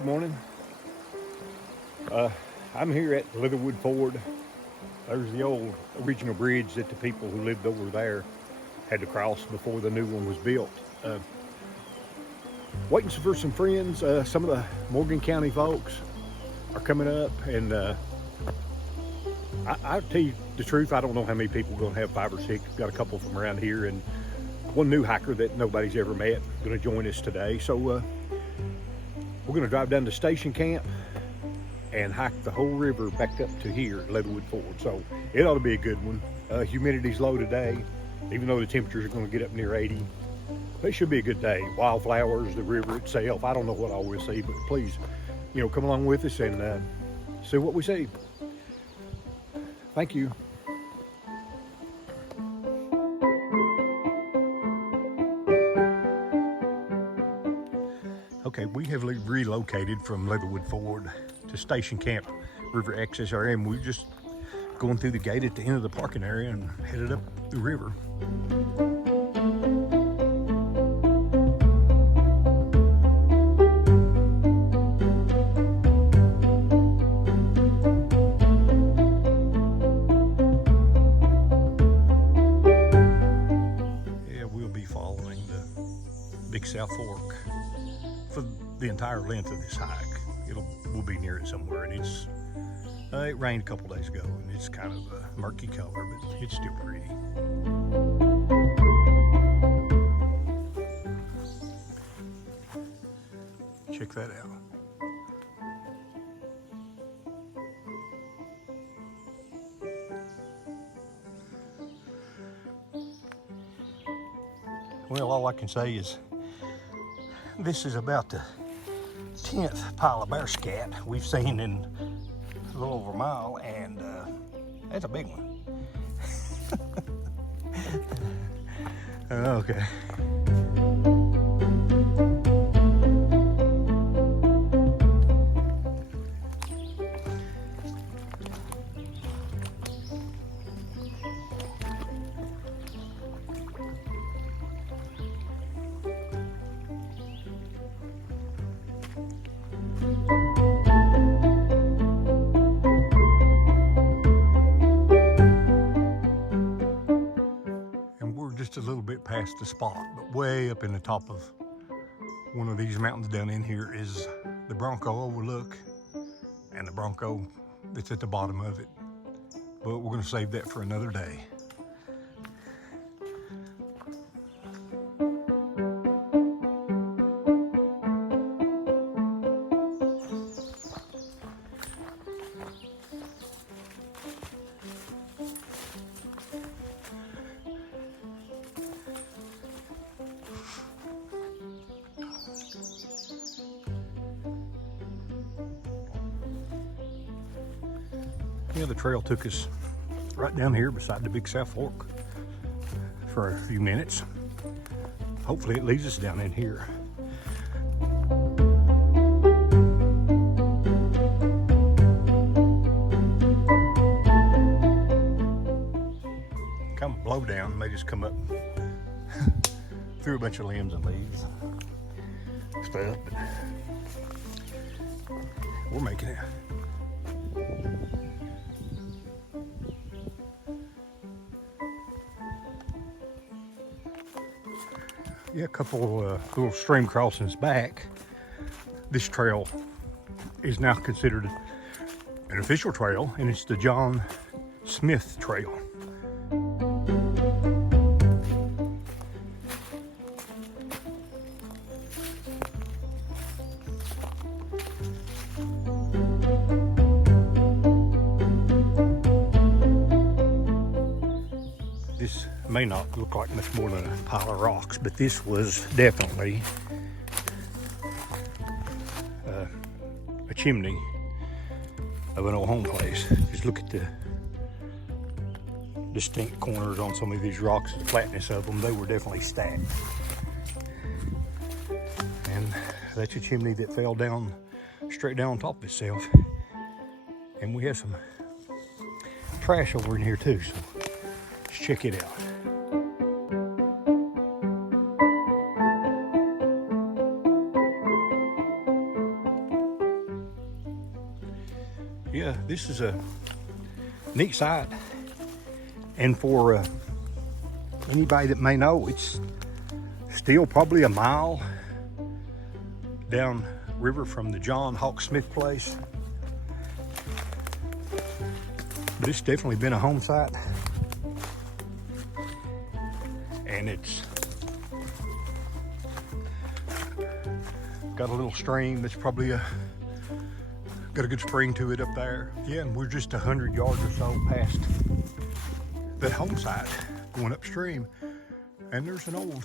Good morning. I'm here at Leatherwood Ford. There's the old original bridge that the people who lived over there had to cross before the new one was built. Waiting for some friends. Some of the Morgan County folks are coming up, and I'll tell you the truth, I don't know how many people are going to have, 5 or 6. Got a couple from around here, and one new hiker that nobody's ever met going to join us today. So we're going to drive down to Station Camp and hike the whole river back up to here at Leatherwood Ford. So it ought to be a good one. Humidity's low today, even though the temperatures are going to get up near 80. But it should be a good day. Wildflowers, the river itself. I don't know what all we'll see, but please, come along with us and see what we see. Thank you. Okay, we have relocated from Leatherwood Ford to Station Camp River Access area, and we're just going through the gate at the end of the parking area and headed up the river. Yeah, we'll be following the Big South Fork for the entire length of this hike. We'll be near it somewhere, and it rained a couple days ago, and it's kind of a murky color, but it's still pretty. Check that out. Well, all I can say is this is about the 10th pile of bear scat we've seen in a little over a mile, and that's a big one. Okay. Just a little bit past the spot, but way up in the top of one of these mountains down in here is the Bronco overlook and the Bronco that's at the bottom of it. But we're going to save that for another day. Yeah, the trail took us right down here beside the Big South Fork for a few minutes. Hopefully it leads us down in here. Kind of blow down, made us come up through a bunch of limbs and leaves stuff, but we're making it. Yeah, a couple little stream crossings back, this trail is now considered an official trail, and it's the John Smith Trail. This may not look like much more than a pile of rocks, but this was definitely a chimney of an old home place. Just look at the distinct corners on some of these rocks, the flatness of them. They were definitely stacked. And that's a chimney that fell down, straight down on top of itself. And we have some trash over in here too, so let's check it out. this is a neat site. And for anybody that may know, it's still probably a mile down river from the John Hawk Smith place. But it's definitely been a home site. And it's got a little stream that's probably got a good spring to it up there. Yeah, and we're just 100 yards or so past that home site going upstream. And there's an old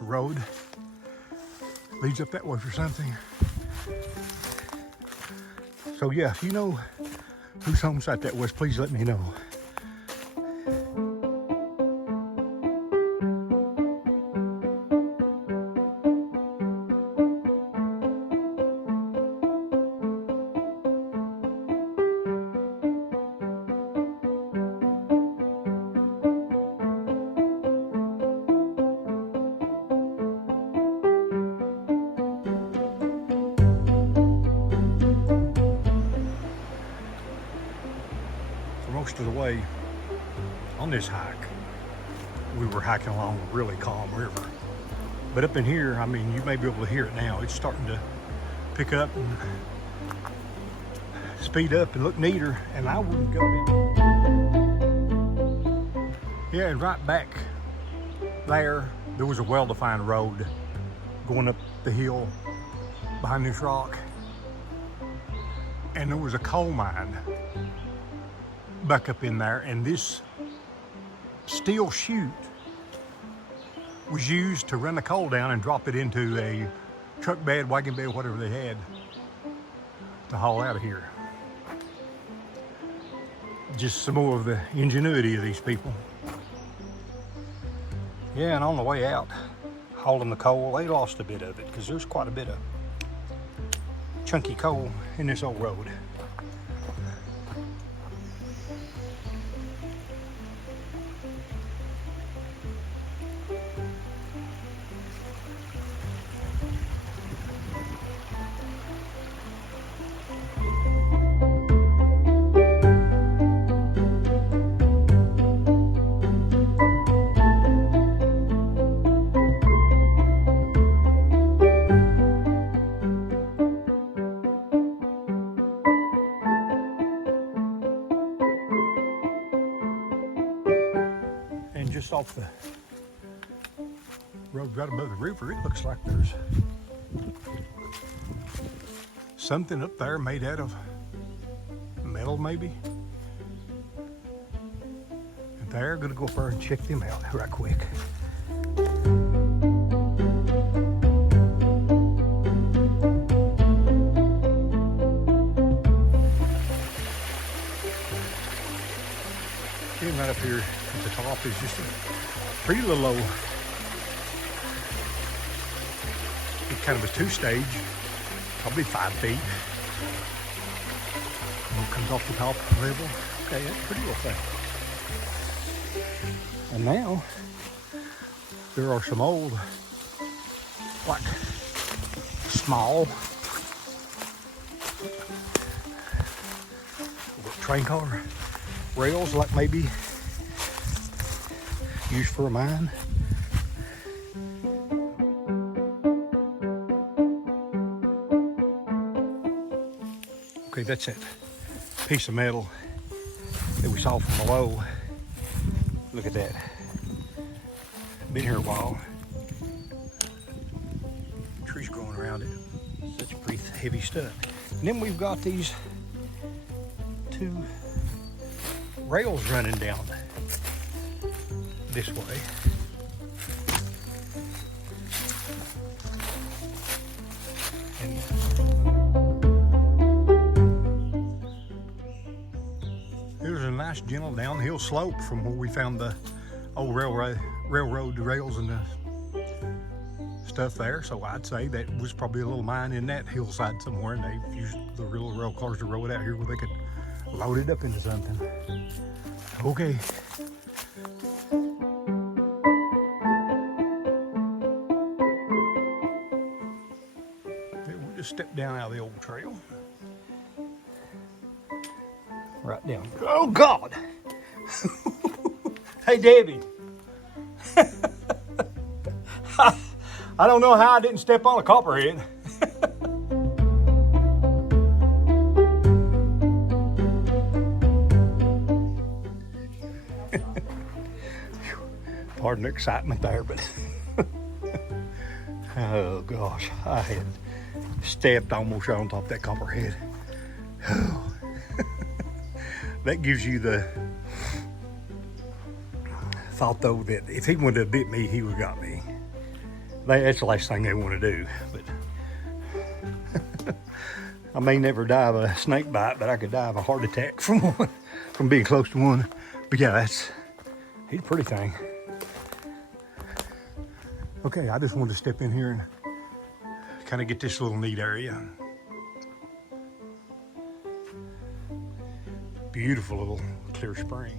road leads up that way for something. So yeah, if you know whose home site that was, please let me know. Most of the way on this hike, we were hiking along a really calm river. But up in here, I mean, you may be able to hear it now. It's starting to pick up and speed up and look neater, and I wouldn't go down. Yeah, and right back there was a well-defined road going up the hill behind this rock. And there was a coal mine back up in there, and this steel chute was used to run the coal down and drop it into a truck bed, wagon bed, whatever they had to haul out of here. Just some more of the ingenuity of these people. Yeah, and on the way out, hauling the coal, they lost a bit of it because there's quite a bit of chunky coal in this old road. Just off the road right above the river, it looks like there's something up there made out of metal, maybe. And they're gonna go up there and check them out right quick. Right up here at the top is just a pretty little old, it's kind of a two-stage, probably 5 feet. And it comes off the top level. Okay, that's a pretty little thing. And now there are some old, like small train car rails, like maybe used for a mine. Okay, that's that piece of metal that we saw from below. Look at that. Been here a while. Trees growing around it. Such pretty heavy stuff. And then we've got these 2 rails running down this way. And there's a nice gentle downhill slope from where we found the old railroad rails and the stuff there. So I'd say that was probably a little mine in that hillside somewhere, and they used the real rail cars to roll it out here where they could load it up into something. Okay. We'll just step down out of the old trail. right down. Oh God! Hey Debbie, I don't know how I didn't step on a copperhead. Pardon the excitement there, but oh gosh, I had stepped almost right on top of that copperhead. Oh. That gives you the thought though that if he wanted to have bit me, he would have got me. That's the last thing they want to do. But I may never die of a snake bite, but I could die of a heart attack from one, from being close to one. But yeah, he's a pretty thing. Okay, I just wanted to step in here and kind of get this little neat area. Beautiful little clear spring.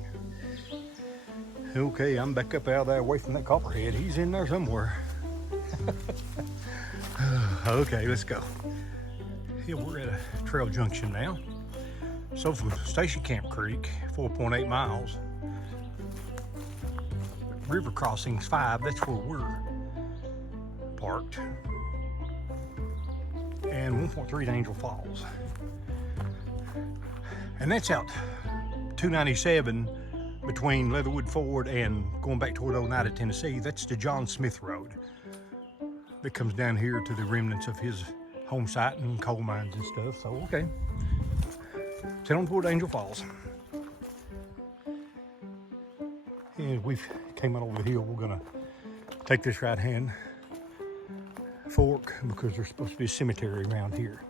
Okay, I'm back up out there away from that copperhead. He's in there somewhere. Okay, let's go. Yeah, we're at a trail junction now. So from Station Camp Creek, 4.8 miles. River crossings 5, that's where we're parked. And 1.3 to Angel Falls. And that's out 297 between Leatherwood Ford and going back toward Oneida, Tennessee. That's the John Smith Road that comes down here to the remnants of his home site and coal mines and stuff. So, okay. Head on toward Angel Falls. And we've came out over the hill. We're gonna take this right-hand fork because there's supposed to be a cemetery around here.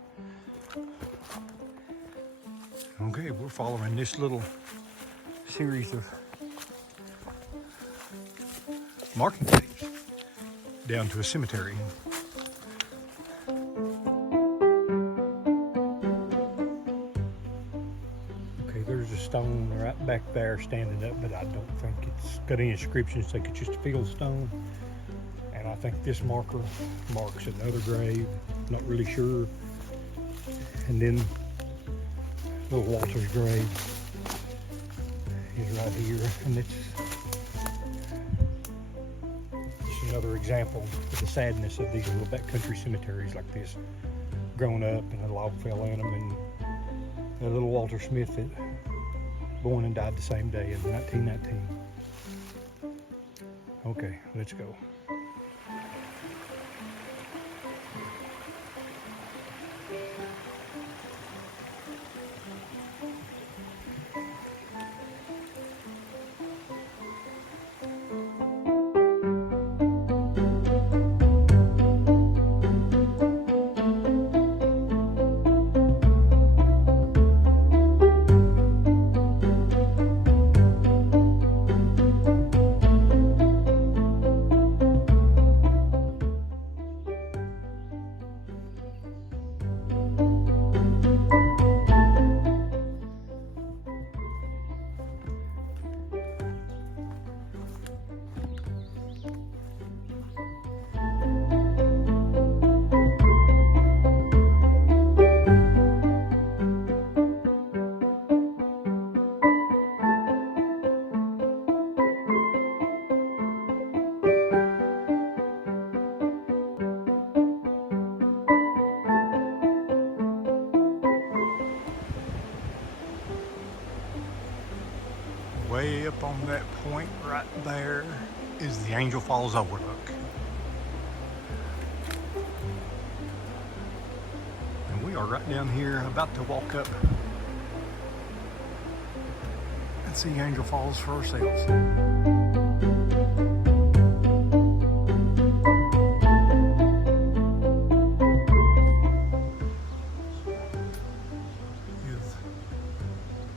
Okay, we're following this little series of marking caves down to a cemetery. Okay, there's a stone right back there standing up, but I don't think it's got any inscriptions. I think it's just a field stone. And I think this marker marks another grave, not really sure. And then little Walter's grave is right here, and it's just another example of the sadness of these little backcountry cemeteries like this. Grown up and a log fell in them, and the little Walter Smith that born and died the same day in 1919. Okay, let's go. Way up on that point right there is the Angel Falls Overlook. And we are right down here about to walk up and see Angel Falls for ourselves.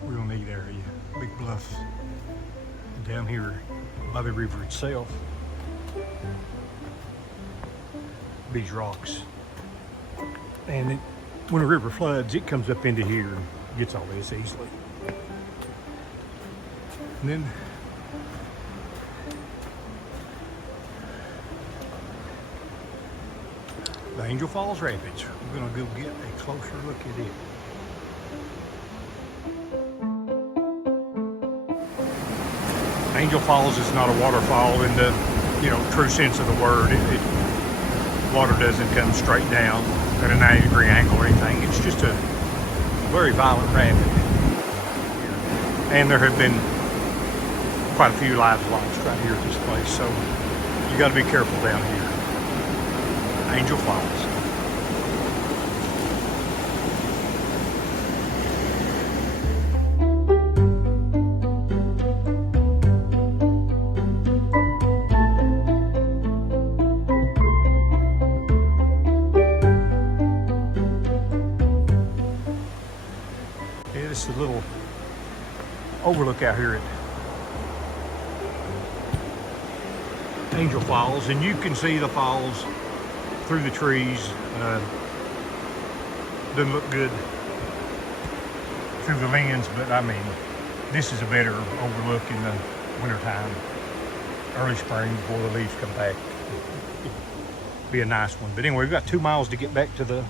Real neat area, big bluffs. Down here by the river itself, these rocks, and when the river floods, it comes up into here and gets all this easily. And then the Angel Falls Rapids. We're gonna go get a closer look at it. Angel Falls is not a waterfall in the, true sense of the word. Water doesn't come straight down at a 90-degree angle or anything. It's just a very violent rapid. And there have been quite a few lives lost right here at this place, so you got to be careful down here. Angel Falls. This is a little overlook out here at Angel Falls, and you can see the falls through the trees. Doesn't look good through the lens, but I mean, this is a better overlook in the wintertime, early spring before the leaves come back. It'd be a nice one. But anyway, we've got 2 miles to get back to the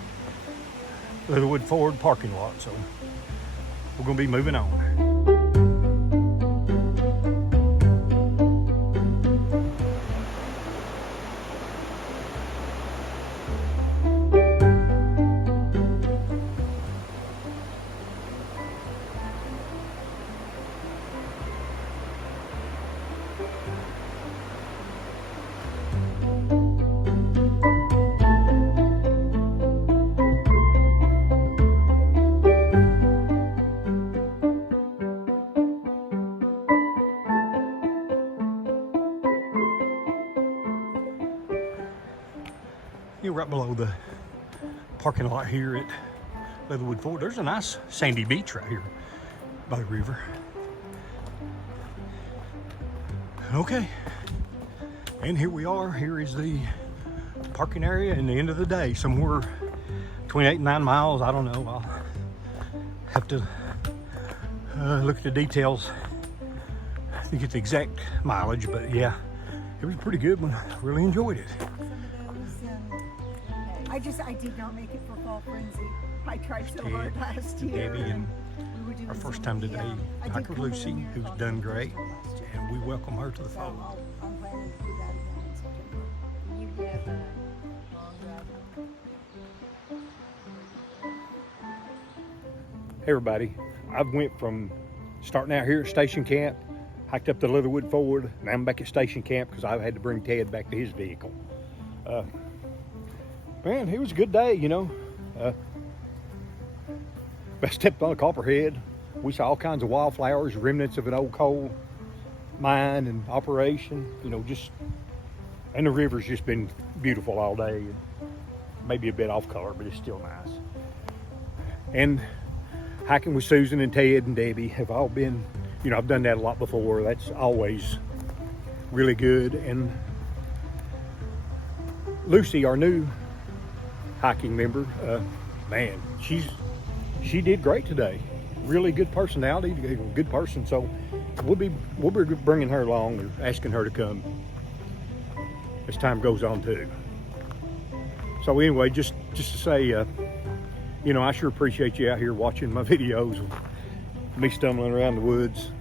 Leatherwood Ford parking lot, so we're going to be moving on. You're right below the parking lot here at Leatherwood Ford. There's a nice sandy beach right here by the river. Okay, and here we are. Here is the parking area and the end of the day. Somewhere between 8 and 9 miles. I don't know. I'll have to look at the details to get the exact mileage, but yeah, it was a pretty good one. Really enjoyed it. I did not make it for Fall Frenzy. I tried so hard last year. Debbie and our first time today, hiker Lucy, who's done great, and we welcome her to the fold. I'm planning to do that again in September. You have a long drive. Hey everybody, I went from starting out here at Station Camp, hiked up the Leatherwood Ford, and I'm back at Station Camp because I had to bring Ted back to his vehicle. Man, it was a good day, I stepped on a Copperhead. We saw all kinds of wildflowers, remnants of an old coal mine and operation, and the river's just been beautiful all day. Maybe a bit off color, but it's still nice. And hiking with Susan and Ted and Debbie have all been, I've done that a lot before. That's always really good. And Lucy, our new hiking member, man, she did great today. Really good personality, good person. So we'll be bringing her along or asking her to come as time goes on too. So anyway, just to say, I sure appreciate you out here watching my videos of me stumbling around the woods.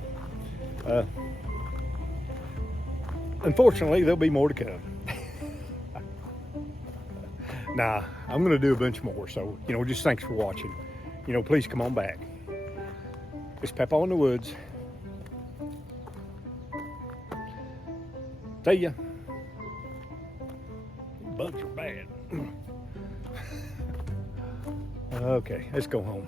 Unfortunately, there'll be more to come. Nah, I'm gonna do a bunch more. So, just thanks for watching. Please come on back. It's Peppo in the Woods. See ya. Bugs are bad. Okay, let's go home.